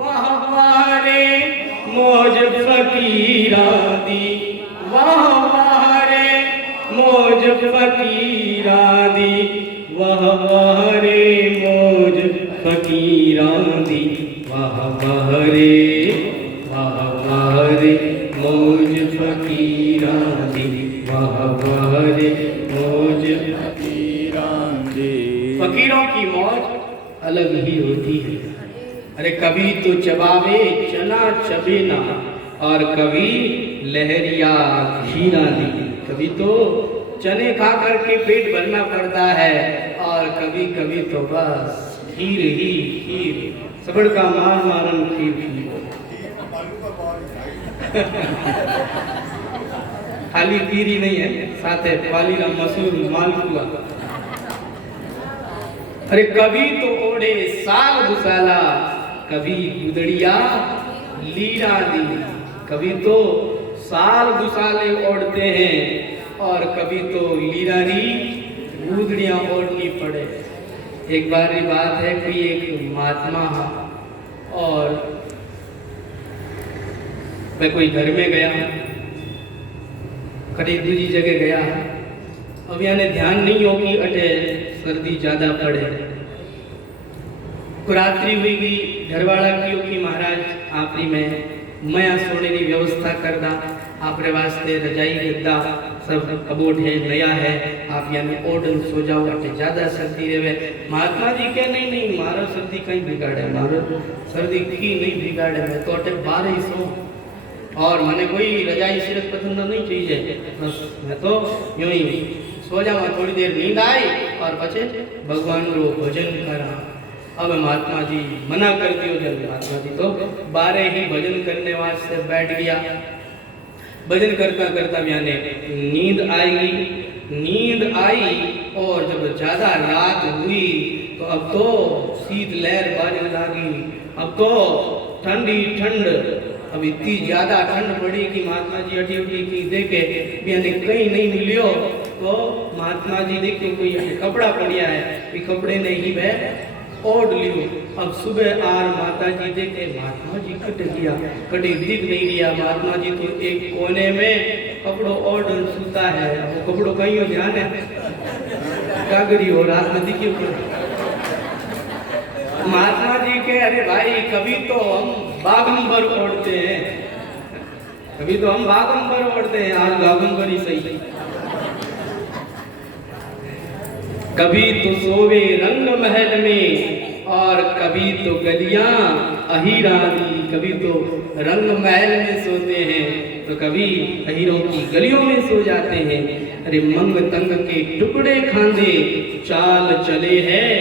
वाह वाह रे मौज फकीरा दी, वाह वाह रे मौज फकीरा दी, वाह वाह रे मौज फकीरा दी, वाह वाह रे मौज फकीरा दी, वाह वाह रे मौज फकीरा दी। फकीरों की मौज अलग ही होती है। अरे कभी तो चबावे चना चबे ना, और कभी लहरिया खीरा दी। कभी तो चने खा करके पेट भरना पड़ता है, और कभी कभी तो बस खीर ही खीर, सबड़ का मार मारन खीर खीर। खाली खीर ही नहीं है, साथ है पाली का मसूर मालपुआ। अरे कभी तो ओढ़े साल दुसाला, कभी गुदड़िया लीरा दी। कभी तो साल दुसाले ओढ़ते हैं, और कभी तो लीरारी गुदड़ियां ओढ़नी पड़े। एक बार की बात है कि एक महात्मा, और मैं कोई घर में गया, कहीं दूसरी जगह गया, अब यानी ध्यान नहीं हो कि अटे सर्दी ज्यादा पड़े। रात्रि हुई गई, घरवाला की कि महाराज आपरी में मैं सोने की व्यवस्था करदा, आपरे वास्ते रजाई गद्दा सब अबोट है, नया है, आप यानी ओढ़न सो जाओ, अटे ज्यादा सर्दी रहे। महात्मा जी के नहीं नहीं, मारो सर्दी कहीं बिगाड़े, मारो सर्दी की नहीं बिगाड़े, मैं तो अटे 12 ही सो, और मैंने कोई रजाई सिर्फ पसंद नहीं चाहिए, बस मैं तो यूं ही सो जाऊँ, थोड़ी देर नींद आई और पछे भगवान रो भजन करा। अब महात्मा जी मना कर दियो, जब महात्मा जी तो 12 ही भजन करने वास्ते बैठ गया। भजन करता करता यानी नींद आएगी, नींद आई, और जब ज्यादा रात हुई तो अब तो शीत लहर बाजने लगी, अब तो ठंडी ठंड, अब इतनी ज्यादा ठंड पड़ी कि महात्मा जी अटी उठी की देखे यानी कहीं नहीं मिलियो, तो महात्मा जी देखे कोई कपड़ा पड़िया है, ये कपड़े ने ही वह ओढ़ लियो। अब सुबह आर माता जी देखे महात्मा जी कट गया, कटे दिख नहीं लिया। महात्मा जी तो एक कोने में कपड़ो ओढ़ सूता है, वो कपड़ो कहीं हो ध्यान है कागरी हो रात में दिखी। महात्मा जी के अरे भाई कभी तो हम बागंबर ओढ़ते हैं, कभी तो हम बागंबर ओढ़ते हैं, आज बागंबर ही सही। कभी तो सोवे रंग महल में, और कभी तो गलियां अहीरा दी। कभी तो रंग महल में सोते हैं, तो कभी अहीरों की गलियों में सो जाते हैं। अरे मंग तंग के टुकड़े खांदे, चाल चले हैं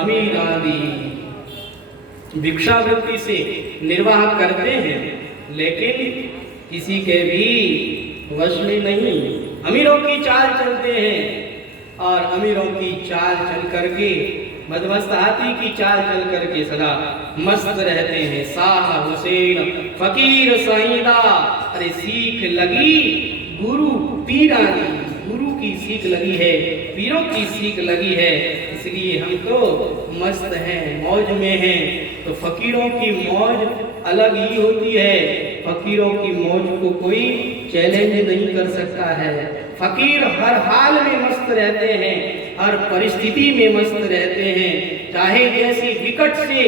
अमीर आदि। भिक्षावृत्ति से निर्वाह करते हैं, लेकिन किसी के भी वश में नहीं। अमीरों की चाल चलते हैं, और अमीरों की चाल चल करके, मदमस्त हाथी की चाल चल करके सदा मस्त रहते हैं। शाह हुसैन फकीर सईदा, अरे सीख लगी गुरु पीरा दी। गुरु की सीख लगी है, पीरों की सीख लगी है, इसलिए हम तो मस्त हैं, मौज में हैं। तो फकीरों की मौज अलग ही होती है, फकीरों की मौज को कोई चैलेंज नहीं कर सकता है। फकीर हर हाल में मस्त रहते हैं, हर परिस्थिति में मस्त रहते हैं, चाहे जैसी विकट से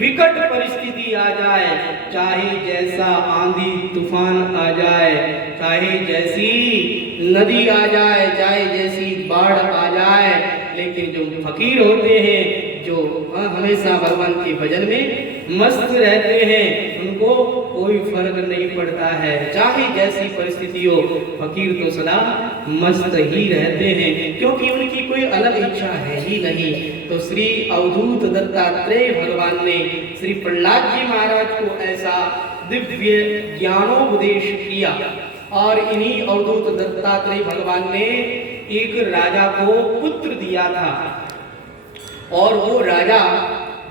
विकट परिस्थिति आ जाए, चाहे जैसा आंधी तूफान आ जाए, चाहे जैसी नदी आ जाए, चाहे जैसी बाढ़ आ जाए, लेकिन जो फकीर होते हैं, जो हमेशा भगवान के भजन में मस्त रहते हैं, उनको कोई फर्क नहीं पड़ता है, चाहे जैसी परिस्थिति हो, फकीर तो सदा मस्त ही रहते हैं, क्योंकि उनकी कोई अलग इच्छा है ही नहीं। तो श्री अवधूत दत्तात्रेय भगवान ने श्री प्रहलाद जी महाराज को ऐसा दिव्य ज्ञानोपदेश किया, और इन्हीं अवधूत दत्तात्रेय भगवान ने एक राजा को पुत्र दिया था, और वो राजा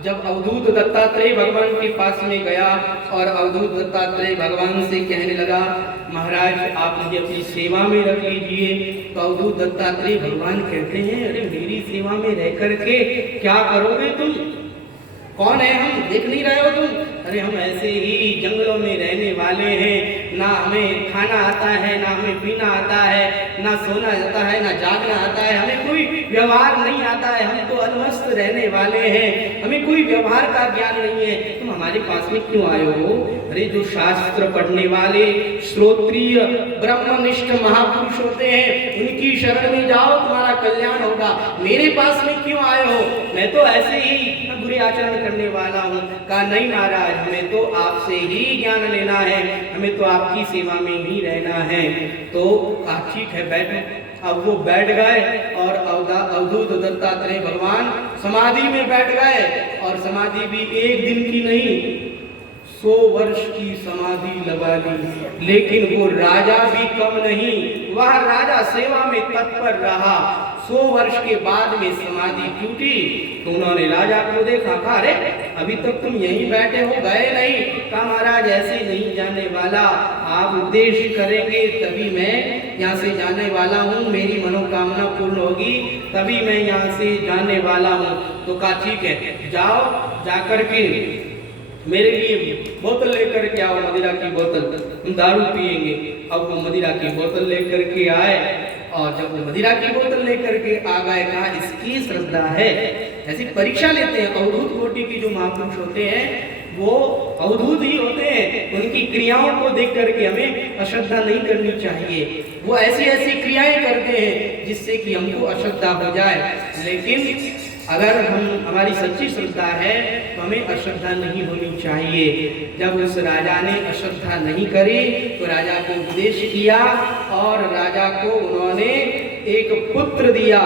जब अवधूत दत्तात्रेय भगवान के पास में गया और अवधूत दत्तात्रेय भगवान से कहने लगा, महाराज आप मुझे अपनी सेवा में रख लीजिए। तो अवधूत दत्तात्रेय भगवान कहते हैं, अरे मेरी सेवा में रह करके क्या करोगे तुम? कौन है हम, देख नहीं रहे हो तुम? अरे हम ऐसे ही जंगलों में रहने वाले हैं, ना हमें खाना आता है, ना हमें पीना आता है, ना सोना आता है, ना जागना आता है, हमें कोई व्यवहार नहीं आता है, हम तो अलमस्त रहने वाले हैं, हमें कोई व्यवहार का ज्ञान नहीं है, तुम हमारे पास में क्यों आए हो? अरे जो शास्त्र पढ़ने वाले श्रोत्रिय ब्रह्मनिष्ठ महापुरुष होते हैं, उनकी शरण में जाओ, तुम्हारा कल्याण होगा। मेरे पास में क्यों आए हो? मैं तो ऐसे ही बुरे आचरण करने वाला हूँ। कहा नहीं महाराज, हमें तो आपसे ही ज्ञान लेना है, हमें तो आपकी सेवा में ही रहना है। तो ठीक है बैठो। अब वो बैठ गए और अवधूत दत्तात्रेय भगवान समाधि में बैठ गए, और समाधि भी एक दिन की नहीं, 100 वर्ष की समाधि लगा ली। लेकिन वो राजा भी कम नहीं, वह राजा सेवा में तत्पर रहा। 100 वर्ष के बाद में समाधि टूटी तो उन्होंने राजा को देखा, कहा अरे अभी तक तुम यहीं बैठे हो, गए नहीं? कहा महाराज ऐसे नहीं जाने वाला, आप उद्देश्य करेंगे तभी मैं यहाँ से जाने वाला हूँ, मेरी मनोकामना पूर्ण होगी तभी मैं यहाँ से जाने वाला हूँ। तो कहा ठीक है, जाओ, जाकर के मेरे लिए बोतल लेकर के आओ, मदिरा की बोतल, हम दारू पिएंगे। अब वो मदिरा की बोतल लेकर के आए, और जब वो मदिरा की बोतल लेकर के आ गए, कहा इसकी श्रद्धा है। ऐसी परीक्षा लेते हैं, अवधूत कोटि की जो महापुरुष होते हैं वो अवधूत ही होते हैं, उनकी क्रियाओं को देख करके हमें अश्रद्धा नहीं करनी चाहिए। वो ऐसी ऐसी क्रियाएं करते हैं जिससे कि हमको अश्रद्धा हो जाए, लेकिन अगर हमारी सच्ची श्रद्धा है तो हमें अश्रद्धा नहीं होनी चाहिए। जब उस राजा ने अश्रद्धा नहीं करी तो राजा को उपदेश किया, और राजा को उन्होंने एक पुत्र दिया,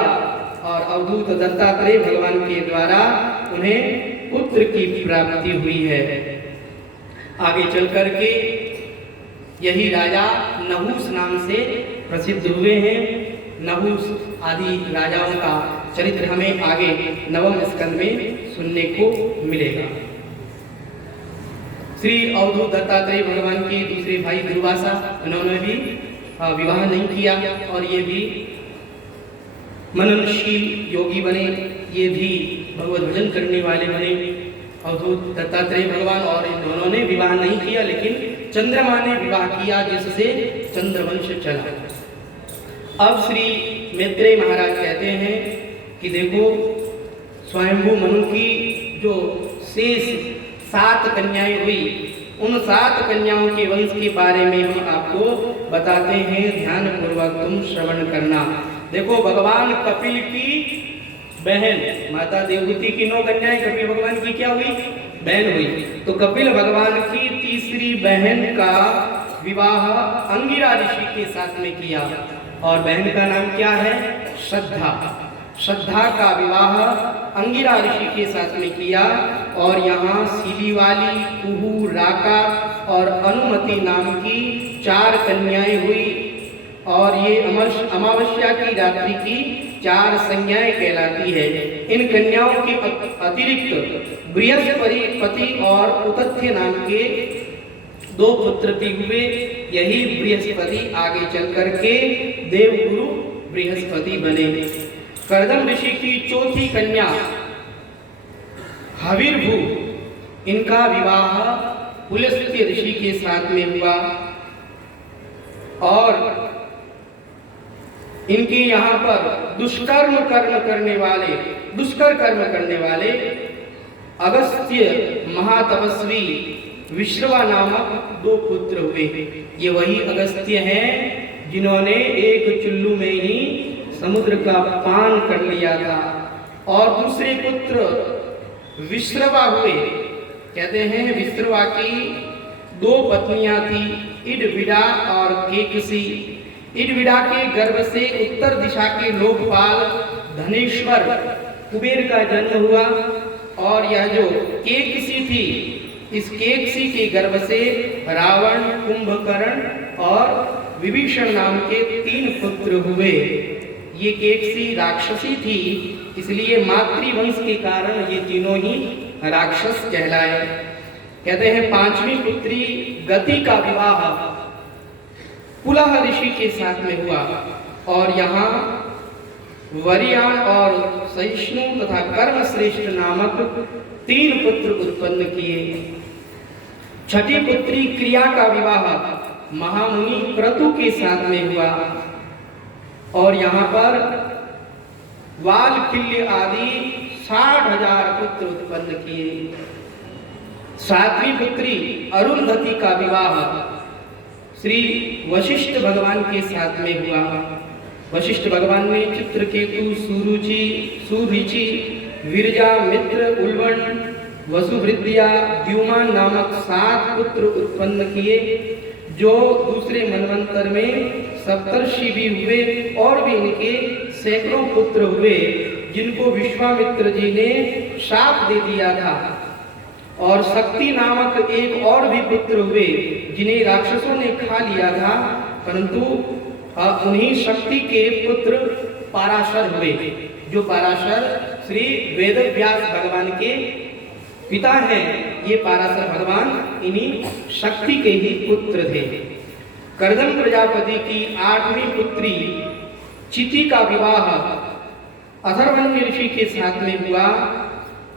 और अवधूत दत्तात्रेय भगवान के द्वारा उन्हें पुत्र की प्राप्ति हुई है। आगे चल करके यही राजा नहुस नाम से प्रसिद्ध हुए हैं। नहुस आदि राजाओं का चरित्र हमें आगे 9वें स्कंद में सुनने को मिलेगा। श्री अवधूत दत्तात्रेय भगवान के दूसरे भाई दुर्वासा, उन्होंने भी विवाह नहीं किया, और ये भी मननशील योगी बने, ये भी भगवत भजन करने वाले बने अवधूत दत्तात्रेय भगवान। और इन दोनों ने विवाह नहीं किया, लेकिन चंद्रमा ने विवाह किया, जिससे चंद्रवंश चला। अब श्री मैत्रेय महाराज कहते हैं कि देखो, स्वयंभू मनु की जो शेष 7 कन्याएं हुई, उन 7 कन्याओं के वंश के बारे में हम आपको बताते हैं, ध्यान पूर्वक तुम श्रवण करना। देखो, भगवान कपिल की बहन माता देवहूति की 9 कन्याएं, कपिल भगवान की क्या हुई? बहन हुई। तो कपिल भगवान की तीसरी बहन का विवाह अंगिरा ऋषि के साथ में किया, और बहन का नाम क्या है? श्रद्धा। श्रद्धा का विवाह अंगिरा ऋषि के साथ में किया, और यहाँ सीलीवाली, कुहू, राका और अनुमति नाम की 4 कन्याएं हुई, और ये अमावस्या की रात्रि की 4 संज्ञाएं कहलाती है। इन कन्याओं के अतिरिक्त बृहस्पति और उतथ्य नाम के 2 पुत्र भी हुए। यही बृहस्पति आगे चल करके देवगुरु बृहस्पति बने। कर्दम ऋषि की चौथी कन्या हविर्भू, इनका विवाह पुलस्त्य ऋषि के साथ में हुआ, और इनके यहाँ पर दुष्कर कर्म करने वाले अगस्त्य महातपस्वी विश्रवा नामक 2 पुत्र हुए। ये वही अगस्त्य हैं जिन्होंने एक चुल्लू में ही समुद्र का पान कर लिया था। और दूसरे पुत्र विश्रवा हुए। कहते हैं विश्रवा की 2 पत्नियां थी, इडविडा और केकसी। इडविडा के गर्भ से उत्तर दिशा के लोकपाल धनेश्वर कुबेर का जन्म हुआ, और यह जो केकसी थी, इस केकसी के गर्भ से रावण, कुंभकर्ण और विभीषण नाम के 3 पुत्र हुए। ये केकसी राक्षसी थी, इसलिए मातृवंश के कारण ये तीनों ही राक्षस कहलाए। कहते हैं 5वीं पुत्री गति का विवाह पुलह ऋषि के साथ में हुआ, और यहाँ वरियाण और सहिष्णु तथा कर्मश्रेष्ठ नामक 3 पुत्र उत्पन्न किए। छठी पुत्री क्रिया का विवाह महामुनि क्रतु के साथ में हुआ और यहाँ पर वालकिल्य आदि 60,000 पुत्र उत्पन्न किए। सातवीं पुत्री अरुंधति का विवाह श्री वशिष्ठ भगवान के साथ में हुआ। वशिष्ठ भगवान ने चित्रकेतु, सुरुचि, सुरुचि, विरजा, मित्र, उल्वन, वसुवृद्धिया, द्युमान नामक 7 पुत्र उत्पन्न किए, जो दूसरे मनवंतर में सप्तर्षि भी हुए और भी इनके सैकड़ों पुत्र हुए, जिनको विश्वामित्र जी ने शाप दे दिया था। और शक्ति नामक एक और भी पुत्र हुए, जिन्हें राक्षसों ने खा लिया था, परंतु उन्हीं शक्ति के पुत्र पराशर हुए, जो पराशर श्री वेदव्यास भगवान के पिता हैं। ये पराशर भगवान इन्हीं शक्ति के ही पुत्र थे। कर्दम प्रजापति की 8वीं पुत्री चिति का विवाह अथर्वण्य ऋषि के साथ में हुआ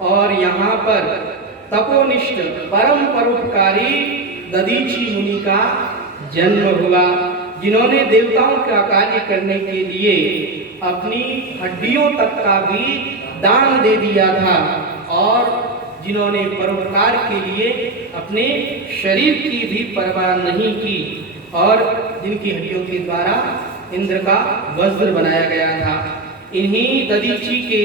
और यहाँ पर तपोनिष्ठ परम परोपकारी दधीचि मुनि का जन्म हुआ, जिन्होंने देवताओं का कार्य करने के लिए अपनी हड्डियों तक का भी दान दे दिया था और जिन्होंने परोपकार के लिए अपने शरीर की भी परवाह नहीं की और जिनकी हड्डियों के द्वारा इंद्र का वज्र बनाया गया था। इन्हीं दधीचि के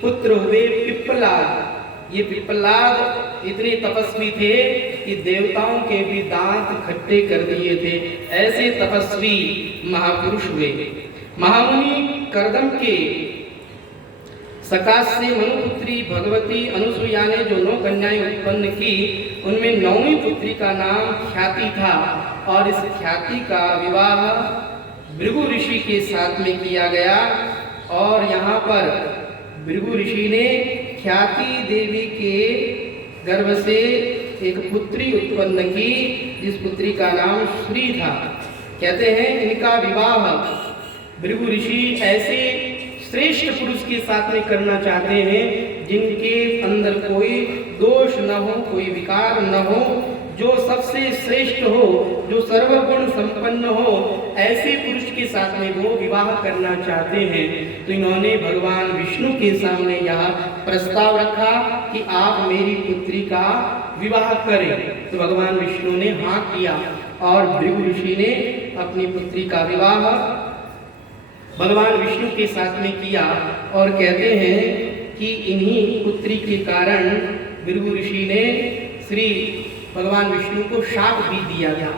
पुत्र हुए पिप्पलाद। ये पिप्पलाद इतने तपस्वी थे कि देवताओं के भी दांत खट्टे कर दिए थे, ऐसे तपस्वी महापुरुष हुए। महामुनि कर्दम के सकाश से मनुपुत्री भगवती अनुसुईया ने जो 9 कन्याएं उत्पन्न की, उनमें 9वीं पुत्री का नाम ख्याति था और इस ख्याति का विवाह भृगु ऋषि के साथ में किया गया। और यहाँ पर भृगु ऋषि ने ख्याति देवी के गर्भ से एक पुत्री उत्पन्न की, जिस पुत्री का नाम श्री था। कहते हैं इनका विवाह भृगु ऋषि ऐसे श्रेष्ठ पुरुष के साथ में करना चाहते हैं जिनके अंदर कोई दोष न हो, कोई विकार न हो, जो सबसे श्रेष्ठ हो, जो सर्वगुण संपन्न हो, ऐसे पुरुष के साथ में वो विवाह करना चाहते हैं। तो इन्होंने भगवान विष्णु के सामने यह प्रस्ताव रखा कि आप मेरी पुत्री का विवाह करें। तो भगवान विष्णु ने हाँ किया और भृगु ऋषि ने अपनी पुत्री का विवाह भगवान विष्णु के साथ में किया। और कहते हैं कि इन्हीं पुत्री के कारण भृगु ऋषि ने श्री भगवान विष्णु को शाप भी दिया था।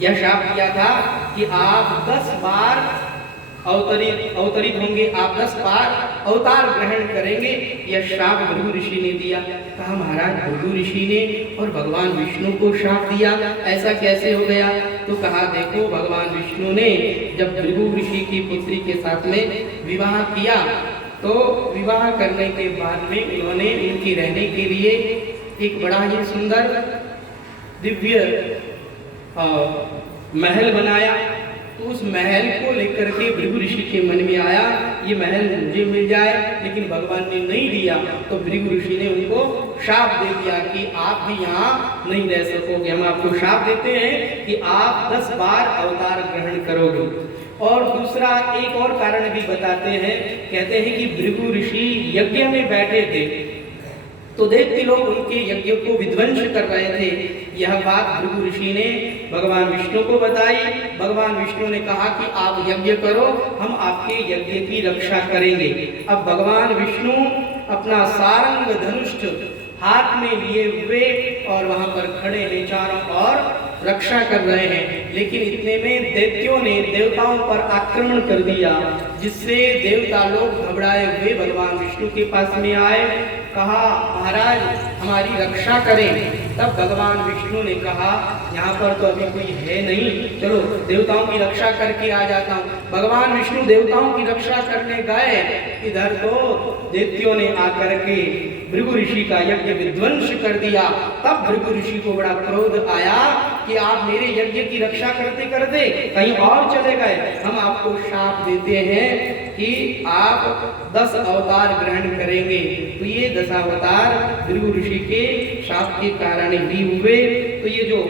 यह शाप दिया था कि आप 10 बार अवतरित होंगे, आप 10 बार अवतार ग्रहण करेंगे। यह शाप भृगु ऋषि ने दिया। कहा महाराज भृगु ऋषि ने और भगवान विष्णु को शाप दिया, ऐसा कैसे हो गया? तो कहा देखो भगवान विष्णु ने जब भृगु ऋषि की पुत्री के साथ में विवाह किया, तो विवाह करने के बाद में उन्होंने उनकी रहने के लिए एक बड़ा ही सुंदर दिव्य महल बनाया। तो उस महल को लेकर के भृगु ऋषि के मन में आया ये महल मुझे मिल जाए, लेकिन भगवान ने नहीं दिया। तो भृगु ऋषि ने उनको शाप दे दिया कि आप भी यहाँ नहीं रह सकोगे, हम आपको शाप देते हैं कि आप 10 बार अवतार ग्रहण करोगे। और दूसरा एक और कारण भी बताते हैं, कहते हैं कि भृगु ऋषि यज्ञ में बैठे थे तो दैत्य लोग उनके यज्ञ को विध्वंस कर रहे थे। यह बात भृगु ऋषि ने भगवान विष्णु को बताई। भगवान विष्णु ने कहा कि आप यज्ञ करो, हम आपके यज्ञ की रक्षा करेंगे। अब भगवान विष्णु अपना सारंग धनुष हाथ में लिए हुए और वहां पर खड़े हैं, चारों ओर रक्षा कर रहे हैं। लेकिन इतने में दैत्यों ने देवताओं पर आक्रमण कर दिया, जिससे देवता लोग घबराए हुए भगवान विष्णु के पास में आए। कहा महाराज हमारी रक्षा करें। तब भगवान विष्णु ने कहा यहाँ पर तो अभी कोई है नहीं, चलो देवताओं की रक्षा करके आ जाता हूँ। भगवान विष्णु देवताओं की रक्षा करने गए, इधर तो दैत्यों ने आकर के भृगु ऋषि का यज्ञ विध्वंस कर दिया। तब भृगु ऋषि को बड़ा क्रोध आया कि आप मेरे यज्ञ की रक्षा करते करते कहीं और चले गए, हम आपको शाप देते हैं कि आप 10 अवतार ग्रहण करेंगे, तो ये 10 अवतार भृगु ऋषि के शाप के कारण ही हुए। तो ये जो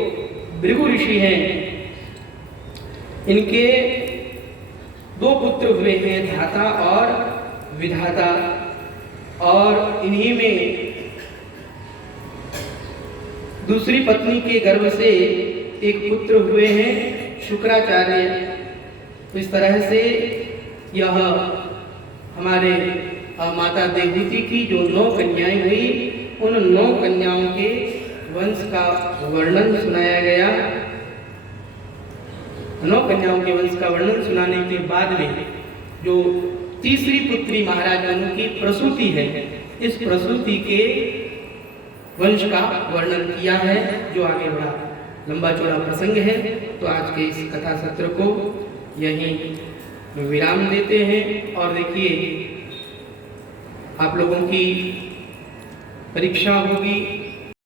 भृगु ऋषि हैं, इनके 2 पुत्र हुए हैं, धाता और विधाता, और इन्हीं में दूसरी पत्नी के गर्भ से एक पुत्र हुए हैं, शुक्राचार्य। तो इस तरह से यह हमारे माता देवहूति की जो 9 कन्याएं हुई, उन 9 कन्याओं के वंश का वर्णन सुनाया गया। 9 कन्याओं के वंश का वर्णन सुनाने के बाद में जो तीसरी पुत्री महाराज मनु की प्रसूति है, इस प्रसूति के वंश का वर्णन किया है, जो आगे बड़ा लंबा चौड़ा प्रसंग है। तो आज के इस कथा सत्र को यहीं विराम देते हैं। और देखिए, आप लोगों की परीक्षा होगी,